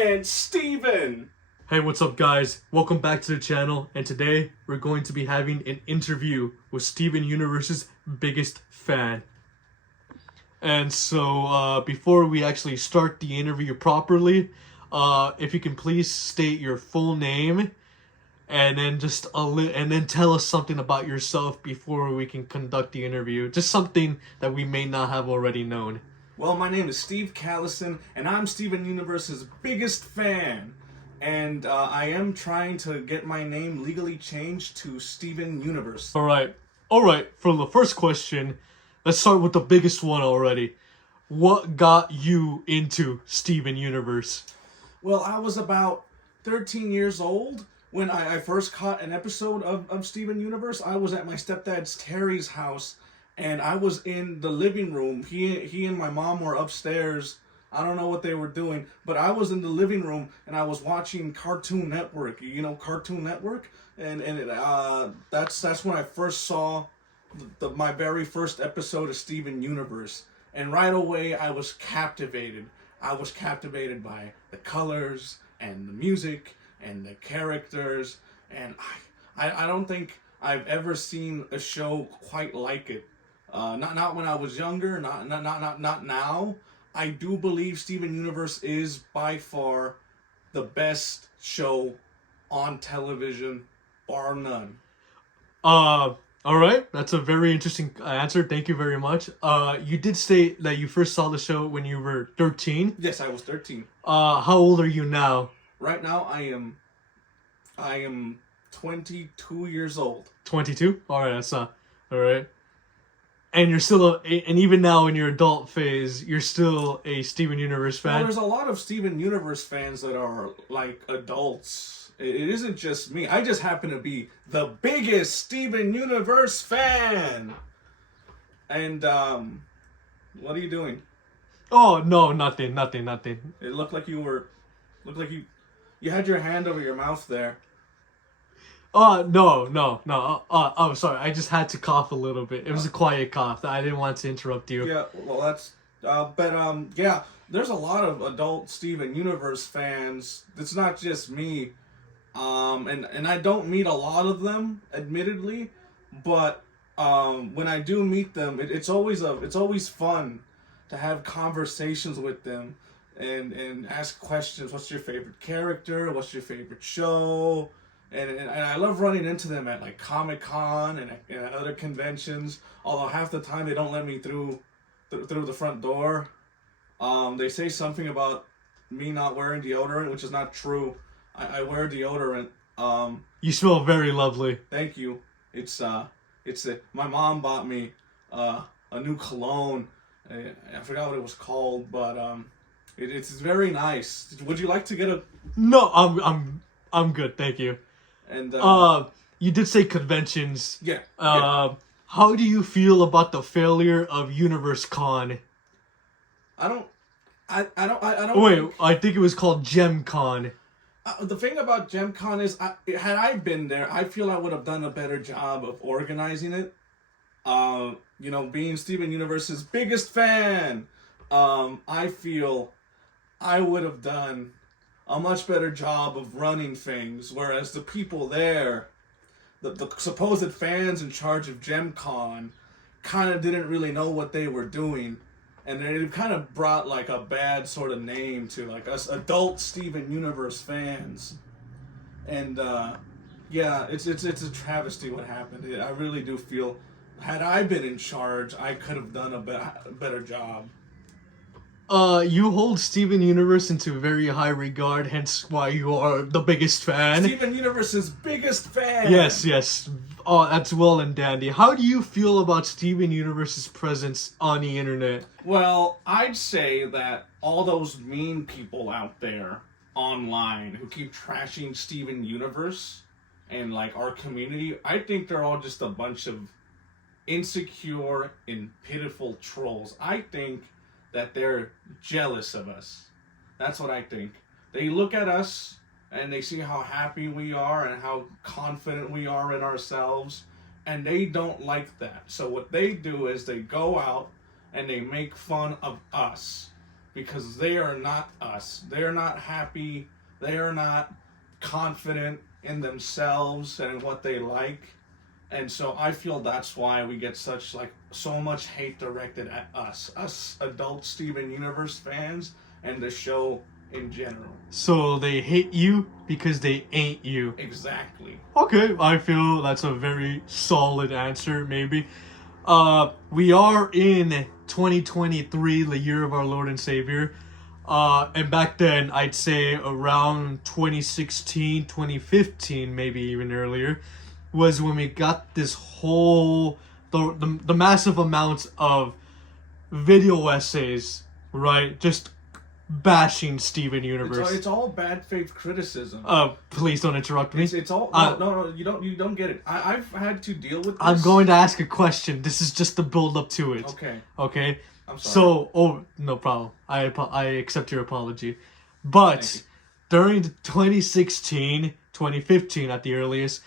and Steven. Hey, what's up guys? Welcome back to the channel, and today we're going to be having an interview with Steven Universe's biggest fan. And so, before we actually start the interview properly, if you can please state your full name, and then and then tell us something about yourself before we can conduct the interview. Just something that we may not have already known. Well, my name is Steve Callison, and I'm Steven Universe's biggest fan. And I am trying to get my name legally changed to Steven Universe. Alright, for the first question, let's start with the biggest one already. What got you into Steven Universe? Well, I was about 13 years old when I first caught an episode of Steven Universe. I was at my stepdad's Terry's house, and I was in the living room. He and my mom were upstairs. I don't know what they were doing, but I was in the living room and I was watching Cartoon Network. You know Cartoon Network, and that's when I first saw my very first episode of Steven Universe, and right away I was captivated. I was captivated by the colors and the music and the characters, and I don't think I've ever seen a show quite like it. Not when I was younger, not now. I do believe Steven Universe is by far the best show on television, bar none. Alright, that's a very interesting answer. Thank you very much. You did state that you first saw the show when you were 13. Yes, I was 13. How old are you now? Right now, I am 22 years old. 22? Alright, that's alright. And you're still and even now in your adult phase, you're still a Steven Universe fan? Well, there's a lot of Steven Universe fans that are, like, adults. It isn't just me. I just happen to be the biggest Steven Universe fan. And, what are you doing? Oh, no, nothing. It looked like you had your hand over your mouth there. No. Oh, sorry. I just had to cough a little bit. It was a quiet cough. I didn't want to interrupt you. Yeah, well, that's... yeah, there's a lot of adult Steven Universe fans. It's not just me. And I don't meet a lot of them, admittedly. But, when I do meet them, it's always fun to have conversations with them and ask questions. What's your favorite character? What's your favorite show? And I love running into them at, like, Comic-Con and at other conventions. Although half the time they don't let me through the front door. They say something about me not wearing deodorant, which is not true. I wear deodorant. You smell very lovely. Thank you. My mom bought me a new cologne. I forgot what it was called, but it's very nice. Would you like to get a? No, I'm good, thank you. And you did say conventions. Yeah. How do you feel about the failure of Universe Con? I don't. Wait, I think it was called Gem Con. The thing about Gem Con is, had I been there, I feel I would have done a better job of organizing it. Being Steven Universe's biggest fan, I feel I would have done a much better job of running things, whereas the people there, the supposed fans in charge of Gem Con, kind of didn't really know what they were doing, and it kind of brought, like, a bad sort of name to, like, us adult Steven Universe fans. And yeah, it's a travesty what happened. I really do feel, had I been in charge, I could have done a better job. You hold Steven Universe into very high regard, hence why you are the biggest fan. Steven Universe's biggest fan! Yes. Oh, that's well and dandy. How do you feel about Steven Universe's presence on the internet? Well, I'd say that all those mean people out there online who keep trashing Steven Universe and, like, our community, I think they're all just a bunch of insecure and pitiful trolls. I think that they're jealous of us. That's what I think. They look at us and they see how happy we are and how confident we are in ourselves, and they don't like that. So what they do is they go out and they make fun of us. because they are not us. They are not happy. They are not confident in themselves and in what they like. And so I feel that's why we get so much hate directed at us adult Steven Universe fans and the show in general. So they hate you because they ain't you. Exactly. Okay, I feel that's a very solid answer, maybe. We are in 2023, the year of our Lord and Savior. And back then, I'd say around 2016, 2015, maybe even earlier, was when we got this whole, the massive amounts of video essays, right? Just bashing Steven Universe. It's all bad faith criticism. Please don't interrupt me. It's all no, you don't get it. I've had to deal with this. I'm going to ask a question. This is just the build up to it. Okay. I'm sorry. No problem. I accept your apology. But during 2016, 2015 at the earliest,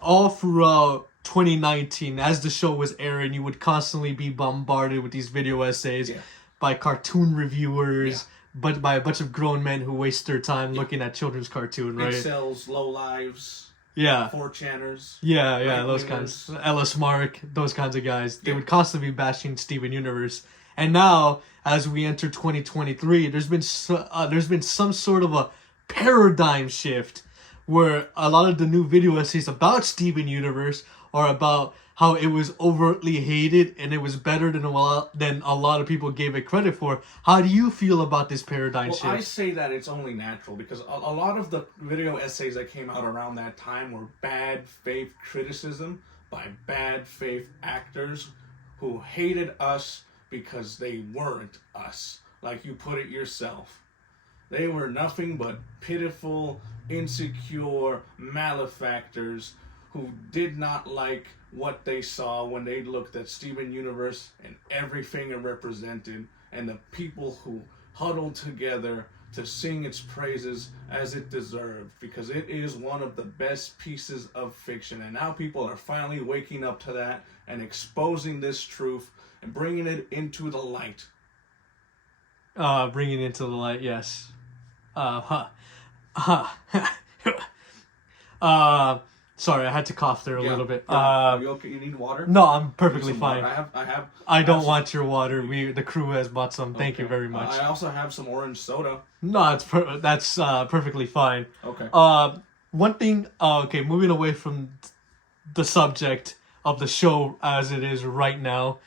all throughout 2019, as the show was airing, you would constantly be bombarded with these video essays by cartoon reviewers, but by a bunch of grown men who waste their time looking at children's cartoon, right? Incels, low lives. Yeah. 4chaners. Yeah, those kinds. Ellis Mark, those kinds of guys. They would constantly be bashing Steven Universe. And now, as we enter 2023, there's been some sort of a paradigm shift where a lot of the new video essays about Steven Universe are about how it was overtly hated and it was better than a lot of people gave it credit for. How do you feel about this paradigm shift? I say that it's only natural because a lot of the video essays that came out around that time were bad faith criticism by bad faith actors who hated us because they weren't us. Like you put it yourself. They were nothing but pitiful, insecure malefactors who did not like what they saw when they looked at Steven Universe and everything it represented and the people who huddled together to sing its praises as it deserved, because it is one of the best pieces of fiction. And now people are finally waking up to that and exposing this truth and bringing it into the light. Bringing it into the light, yes. Sorry, I had to cough there a little bit. Are you okay? You need water? No, I'm perfectly fine. I don't want your water. The crew has bought some. Thank you very much. I also have some orange soda. No, that's perfectly fine. Okay. One thing. Okay, moving away from the subject of the show as it is right now,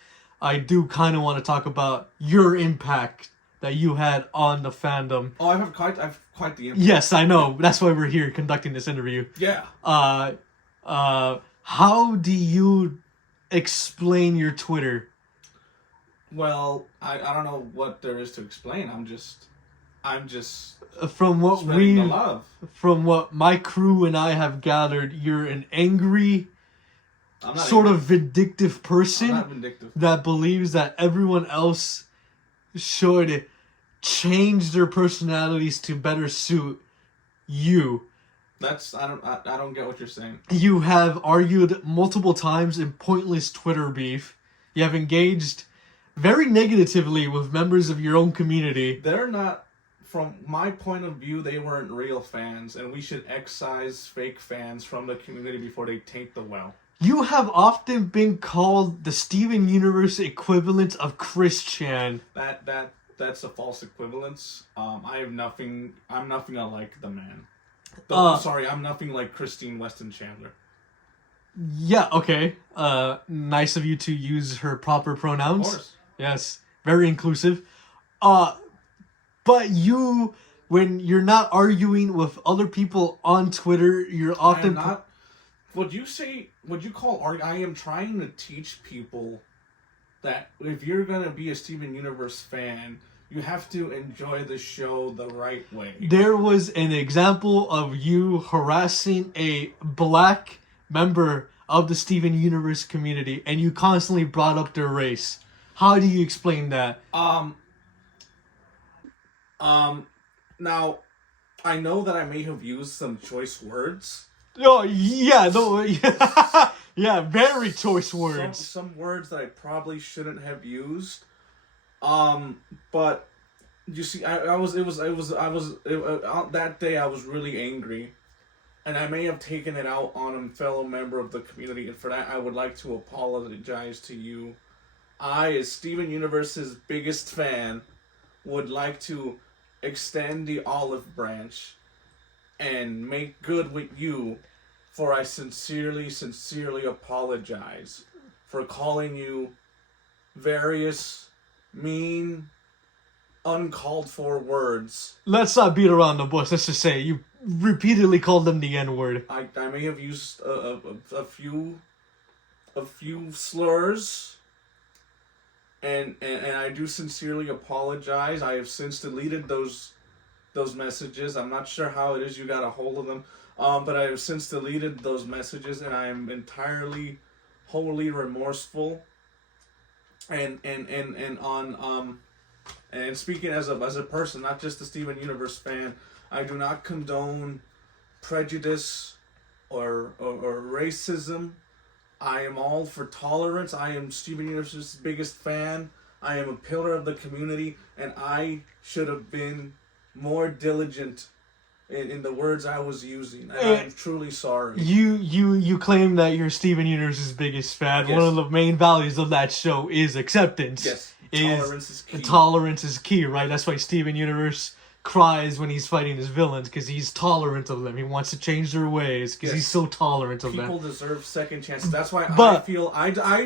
I do kind of want to talk about your impact that you had on the fandom. Oh, I've quite the impact. Yes, I know. That's why we're here conducting this interview. Yeah. How do you explain your Twitter? Well, I don't know what there is to explain. I'm just from what spreading the love. From what my crew and I have gathered, you're an angry, sort of vindictive person. I'm not vindictive. That believes that everyone else should change their personalities to better suit you. I don't get what you're saying. You have argued multiple times in pointless Twitter beef. You have engaged very negatively with members of your own community. They're not, from my point of view, they weren't real fans, and we should excise fake fans from the community before they taint the well. You have often been called the Steven Universe equivalent of Chris Chan. That's a false equivalence. I'm nothing like the man. I'm nothing like Christine Weston Chandler. Yeah, okay. Nice of you to use her proper pronouns. Of course. Yes, very inclusive. But you, when you're not arguing with other people on Twitter, you're often... Would you call I am trying to teach people that if you're going to be a Steven Universe fan, you have to enjoy the show the right way. There was an example of you harassing a black member of the Steven Universe community, and you constantly brought up their race. How do you explain that? Now, I know that I may have used some choice words. Oh, yeah, no, yeah, very choice words. Some words that I probably shouldn't have used. But You see, that day I was really angry, and I may have taken it out on a fellow member of the community, and for that I would like to apologize to you. I, as Steven Universe's biggest fan, would like to extend the olive branch and make good with you, for I sincerely apologize for calling you various mean, uncalled for words. Let's not beat around the bush. Let's just say you repeatedly called them the N-word. I may have used a few slurs, and I do sincerely apologize. I have since deleted those messages. I'm not sure how it is you got a hold of them, but I have since deleted those messages, and I am entirely, wholly remorseful. And speaking as a person, not just a Steven Universe fan, I do not condone prejudice or racism. I am all for tolerance. I am Steven Universe's biggest fan. I am a pillar of the community, and I should have been more diligent in the words I was using. And I'm truly sorry. You claim that you're Steven Universe's biggest fan. Yes. One of the main values of that show is acceptance. Yes. Tolerance is key. Tolerance is key, right? That's why Steven Universe cries when he's fighting his villains, because he's tolerant of them. He wants to change their ways because he's so tolerant of them. People deserve second chances. That's why But- I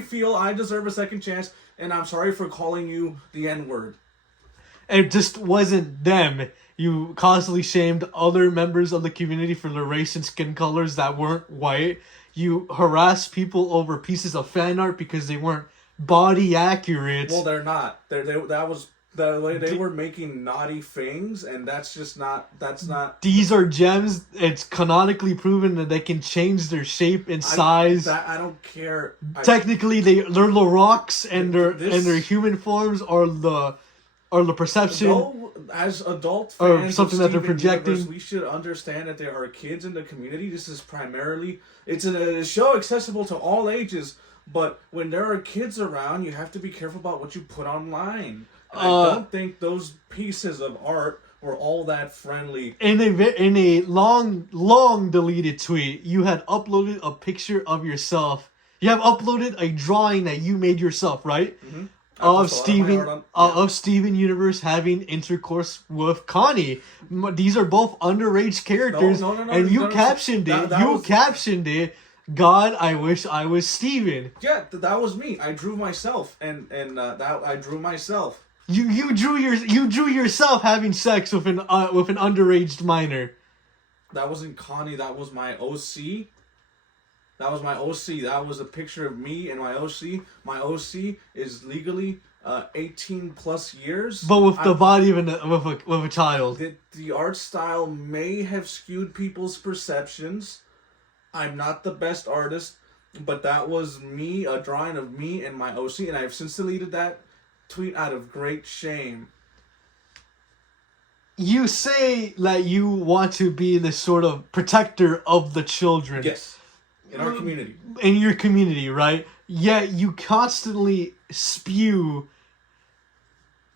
feel I deserve a second chance, and I'm sorry for calling you the N-word. It just wasn't them. You constantly shamed other members of the community for their race and skin colors that weren't white. You harassed people over pieces of fan art because they weren't body accurate. Well, they're not. They were making naughty things, and that's not. These are gems. It's canonically proven that they can change their shape and size. I don't care. Technically, they're the rocks, and their This- human forms are the perception. Though, as adult Or fans something of that they're Steven projecting. Universe, we should understand that there are kids in the community. This is primarily it's a show accessible to all ages. But when there are kids around, you have to be careful about what you put online. I don't think those pieces of art were all that friendly. In a long deleted tweet, you had uploaded a picture of yourself. You have uploaded a drawing that you made yourself, right? Mm-hmm. Of Steven Universe having intercourse with Connie. These are both underage characters, No, and you captioned it. Captioned it. God, I wish I was Steven. Yeah, that was me. I drew myself, and that I drew myself. You drew yourself having sex with an underage minor. That wasn't Connie. That was my OC. That was my OC. That was a picture of me and my OC. My OC is legally 18 plus years. But with the body of a child. The art style may have skewed people's perceptions. I'm not the best artist, but that was me, a drawing of me and my OC, and I have since deleted that tweet out of great shame. You say that you want to be the sort of protector of the children. Yes. In our community. In your community, right? Yet you constantly spew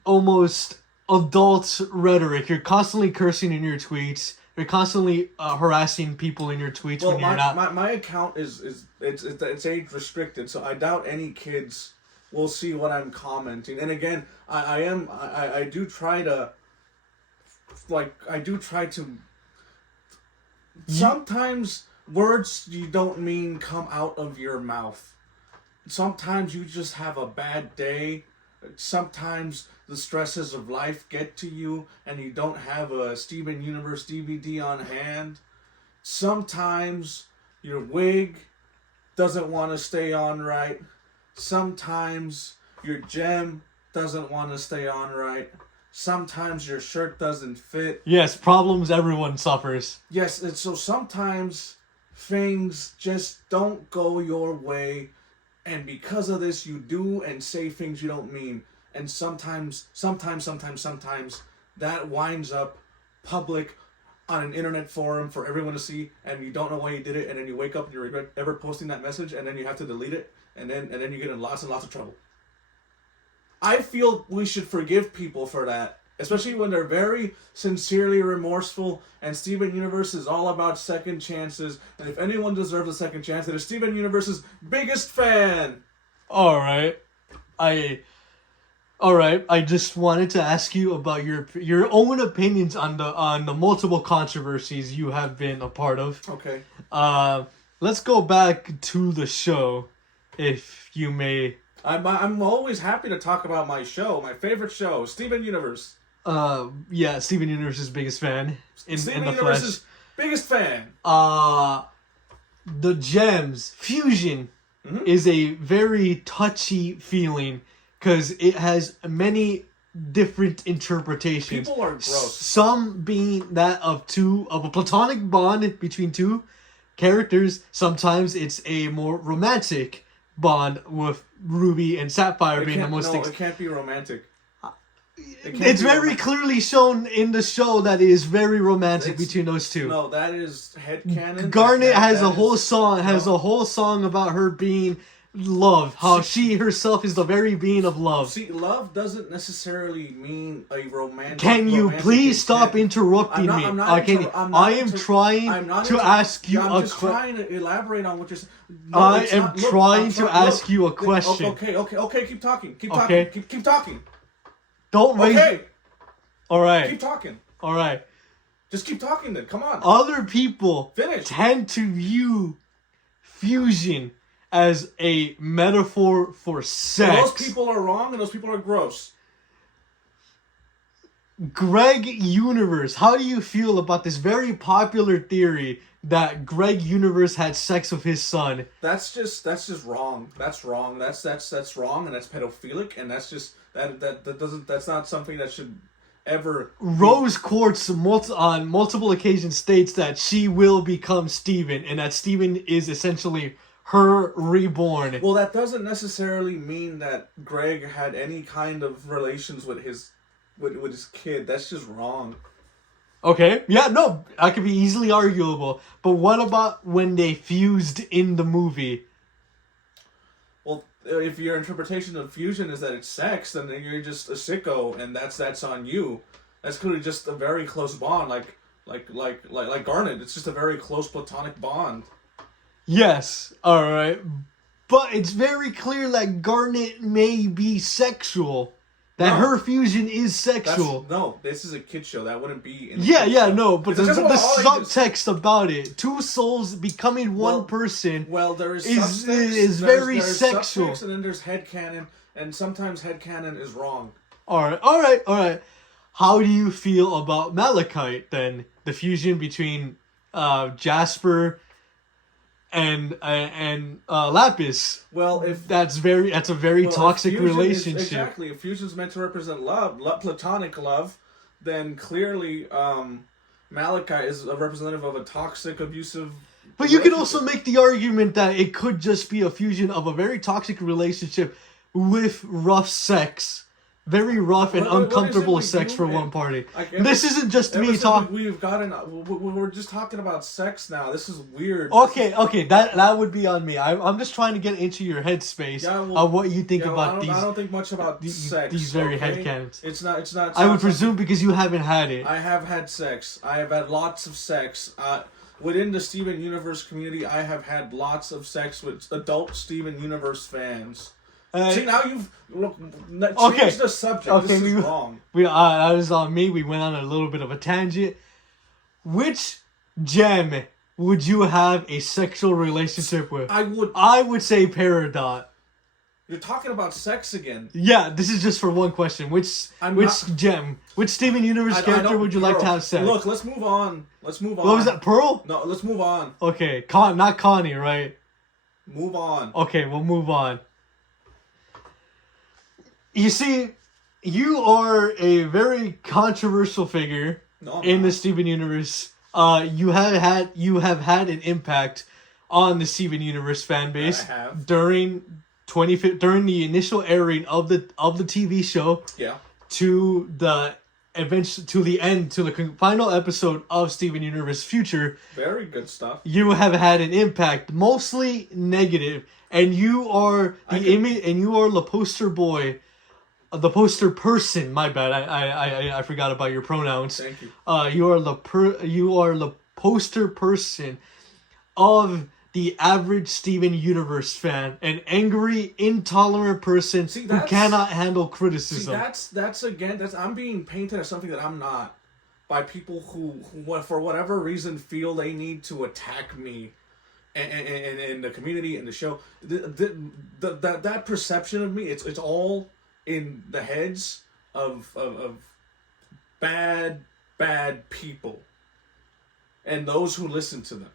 almost adult rhetoric. You're constantly cursing in your tweets. You're constantly harassing people in your tweets when you're not. My account is it's age restricted, so I doubt any kids will see what I'm commenting. And again, I do try to sometimes words you don't mean come out of your mouth. Sometimes you just have a bad day. Sometimes the stresses of life get to you and you don't have a Steven Universe DVD on hand. Sometimes your wig doesn't want to stay on right. Sometimes your gem doesn't want to stay on right. Sometimes your shirt doesn't fit. Yes, problems everyone suffers. Yes, and so sometimes things just don't go your way, and because of this you do and say things you don't mean, and sometimes that winds up public on an internet forum for everyone to see, and you don't know why you did it, and then you wake up and you regret ever posting that message, and then you have to delete it, and then you get in lots and lots of trouble. I feel we should forgive people for that, Especially when they're very sincerely remorseful, and Steven Universe is all about second chances. And if anyone deserves a second chance, it is Steven Universe's biggest fan. All right. I just wanted to ask you about your own opinions on the multiple controversies you have been a part of. Okay. Let's go back to the show, if you may. I'm always happy to talk about my show, my favorite show, Steven Universe. Yeah, Steven Universe's biggest fan in Steven the Universe's flesh. biggest fan. The gems fusion is a very touchy feeling because it has many different interpretations. People are gross. Some being that of a platonic bond between two characters. Sometimes it's a more romantic bond with Ruby and Sapphire being the most. No, it can't be romantic. It's very clearly shown in the show that it is very romantic between those two. No, that is headcanon. Garnet has a whole song about her being love. How she herself is the very being of love. See, love doesn't necessarily mean a romantic. Can you romantic please stop intent. interrupting me? I am trying to ask you I'm a just question. trying to elaborate on what you're saying. I am trying to ask you a question. Okay. Keep talking. Okay. Keep talking. Don't raise. Okay. All right. Keep talking. All right. Just keep talking then. Come on. Other people Finish. tend to view fusion as a metaphor for sex. Well, those people are wrong and those people are gross. Greg Universe, how do you feel about this very popular theory that Greg Universe had sex with his son? That's just wrong. That's wrong. That's wrong, and that's pedophilic, and that's just that's not something that should ever. Rose Quartz on multiple occasions states that she will become Steven, and that Steven is essentially her reborn. Well, that doesn't necessarily mean that Greg had any kind of relations with his kid. That's just wrong. Okay, yeah, no, that could be easily arguable. But what about when they fused in the movie? Well, if your interpretation of fusion is that it's sex, then you're just a sicko, and that's on you. That's clearly just a very close bond, like Garnet. It's just a very close platonic bond. Yes, alright. But it's very clear that Garnet may be sexual. That her fusion is sexual. No, this is a kid show. That wouldn't be. No, but the subtext ages. about it, two souls becoming one person. Well, there is is very sexual. Subtext, and then there's headcanon, and sometimes headcanon is wrong. Alright. How do you feel about Malachite then? The fusion between Jasper and Lapis. Well, that's a very toxic relationship. Exactly. If fusion's meant to represent love, platonic love, then clearly Malachite is a representative of a toxic, abusive. But you can also make the argument that it could just be a fusion of a very toxic relationship with rough sex. Very rough and uncomfortable sex for one party. This isn't just me talking. We're just talking about sex now. This is weird. Okay, that would be on me. I'm just trying to get into your headspace of what you think about these. I don't think much about sex. These very headcanons. It's not. I would presume because you haven't had it. I have had sex. I have had lots of sex. Within the Steven Universe community, I have had lots of sex with adult Steven Universe fans. See, now you've changed the subject. Okay, this is wrong. That was on me. We went on a little bit of a tangent. Which gem would you have a sexual relationship with? I would say Peridot. You're talking about sex again. Yeah, this is just for one question. Which gem? Which Steven Universe character would you like to have sex? Look, let's move on. What was that, Pearl? No, let's move on. Okay, not Connie, right? Move on. Okay, we'll move on. You see, you are a very controversial figure in the Steven Universe. You have had an impact on the Steven Universe fan base during the initial airing of the TV show. Yeah. To the final episode of Steven Universe Future. Very good stuff. You have had an impact, mostly negative, and you are the poster boy the poster person. My bad. I forgot about your pronouns. Thank you. You are the poster person of the average Steven Universe fan, an angry, intolerant person who cannot handle criticism. That's I'm being painted as something that I'm not by people who for whatever reason feel they need to attack me and in the community and the show. That perception of me, it's all in the heads of bad people and those who listen to them.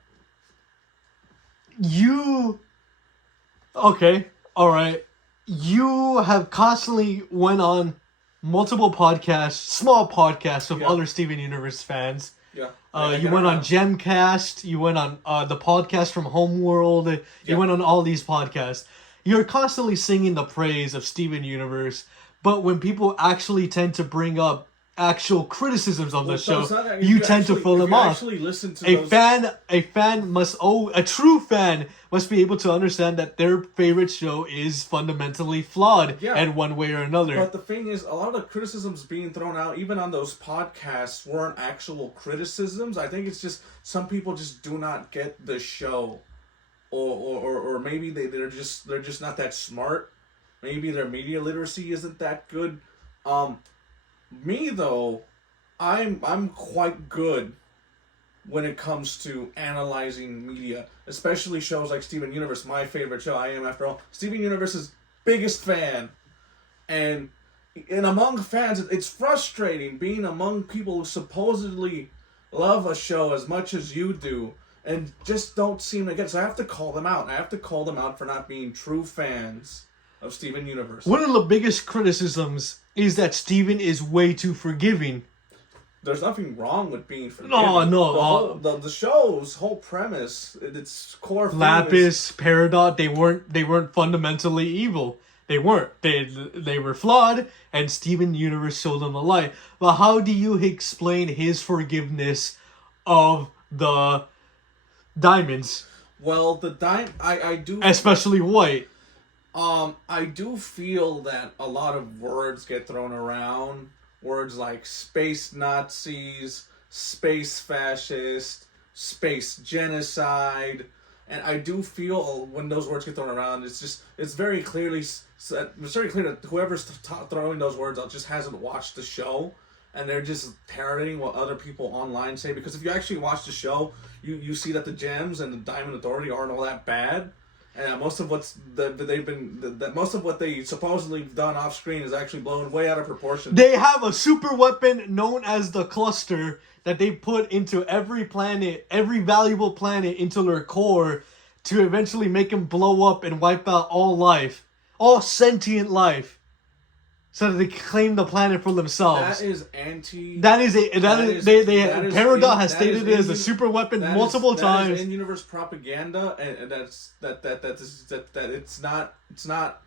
Okay, alright. You have constantly went on multiple podcasts, small podcasts of other Steven Universe fans. Yeah. You went on Gemcast, you went on the podcast from Homeworld, you went on all these podcasts. You're constantly singing the praise of Steven Universe, but when people actually tend to bring up actual criticisms of the show, you tend to pull them off. A true fan must be able to understand that their favorite show is fundamentally flawed in one way or another. But the thing is, a lot of the criticisms being thrown out, even on those podcasts, weren't actual criticisms. I think it's just some people just do not get the show, or maybe they're just not that smart. Maybe their media literacy isn't that good. Me though, I'm quite good when it comes to analyzing media, especially shows like Steven Universe, my favorite show. I am, after all, Steven Universe's biggest fan, and among fans, it's frustrating being among people who supposedly love a show as much as you do and just don't seem to get it. So I have to call them out. I have to call them out for not being true fans of Steven Universe. One of the biggest criticisms is that Steven is way too forgiving. There's nothing wrong with being forgiving. No. The show's whole premise, its core theme Lapis, Peridot, they weren't fundamentally evil. They weren't. They were flawed, and Steven Universe showed them the light. But how do you explain his forgiveness of the diamonds? Well, I do... Especially White. I do feel that a lot of words get thrown around. Words like space Nazis, space fascist, space genocide. And I do feel when those words get thrown around, it's very clear that whoever's throwing those words out just hasn't watched the show. And they're just parroting what other people online say. Because if you actually watch the show, you see that the gems and the Diamond Authority aren't all that bad. And most of what they supposedly done off screen is actually blown way out of proportion. They have a super weapon known as the Cluster that they put into every planet, every valuable planet, into their core to eventually make them blow up and wipe out all life, all sentient life, so that they claim the planet for themselves. Peridot has stated it as a super weapon multiple times. That is in-universe propaganda, and that it's not.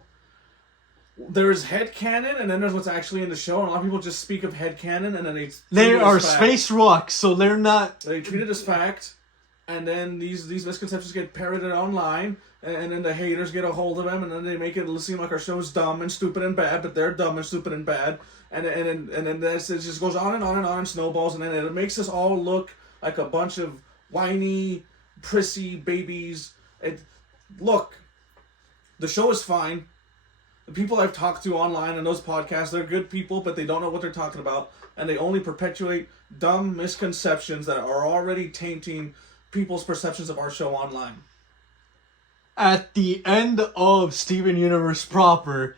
There's headcanon, and then there's what's actually in the show, and a lot of people just speak of headcanon, and then they are space rocks, so they're not. They treat it as fact, and then these misconceptions get parroted online. And then the haters get a hold of them, and then they make it seem like our show's dumb and stupid and bad, but they're dumb and stupid and bad. And then this, it just goes on and on and on and snowballs, and then it makes us all look like a bunch of whiny, prissy babies. Look, the show is fine. The people I've talked to online and those podcasts, they're good people, but they don't know what they're talking about, and they only perpetuate dumb misconceptions that are already tainting people's perceptions of our show online. At the end of Steven Universe proper,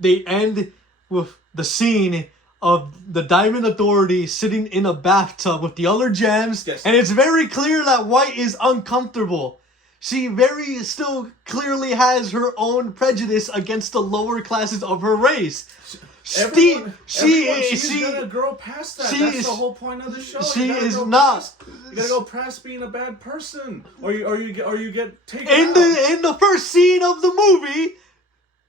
they end with the scene of the Diamond Authority sitting in a bathtub with the other gems, and it's very clear that White is uncomfortable. She still clearly has her own prejudice against the lower classes of her race. She's gonna grow past that. That's the whole point of the show. She is not. You gotta go past being a bad person, or you get taken out. In the first scene of the movie,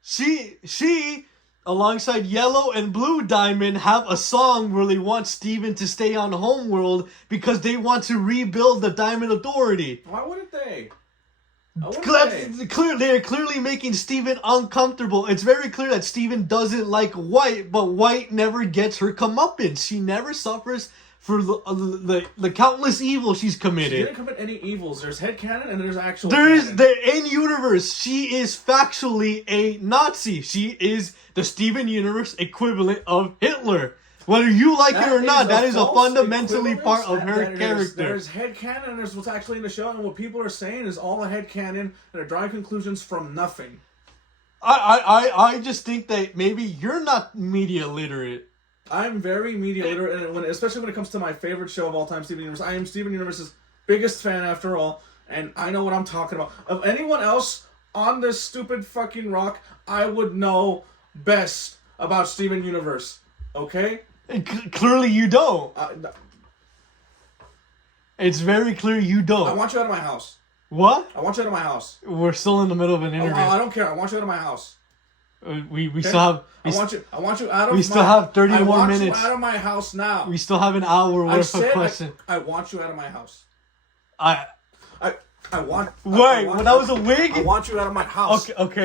she alongside Yellow and Blue Diamond have a song where they want Steven to stay on Homeworld because they want to rebuild the Diamond Authority. Why wouldn't they? I wouldn't say. They're clearly making Steven uncomfortable. It's very clear that Steven doesn't like White, but White never gets her comeuppance. She never suffers for the countless evil she's She committed. didn't commit any evils. There's headcanon and there's actual In canon. universe, she is factually a Nazi. She is the Steven Universe equivalent of Hitler. Whether you like it or not, that is a fundamentally part of her character. There's headcanon and there's what's actually in the show, and what people are saying is all the headcanon that are drawing conclusions from nothing. I just think that maybe you're not media literate. I'm very media literate, and especially when it comes to my favorite show of all time, Steven Universe. I am Steven Universe's biggest fan after all, and I know what I'm talking about. Of anyone else on this stupid fucking rock, I would know best about Steven Universe. Okay? Clearly you don't. No. It's very clear you I don't. want you out of my house. What? I want you out of my house. We're still in the middle of an interview. I don't care. I want you out of my house. We Okay? still have. I want you out of. We still have 30 I more want minutes. you out of my house now. We still have an hour worth of questions. I want you out of my house. I I want. wait. When I was a wig. I want you out of my house. Okay.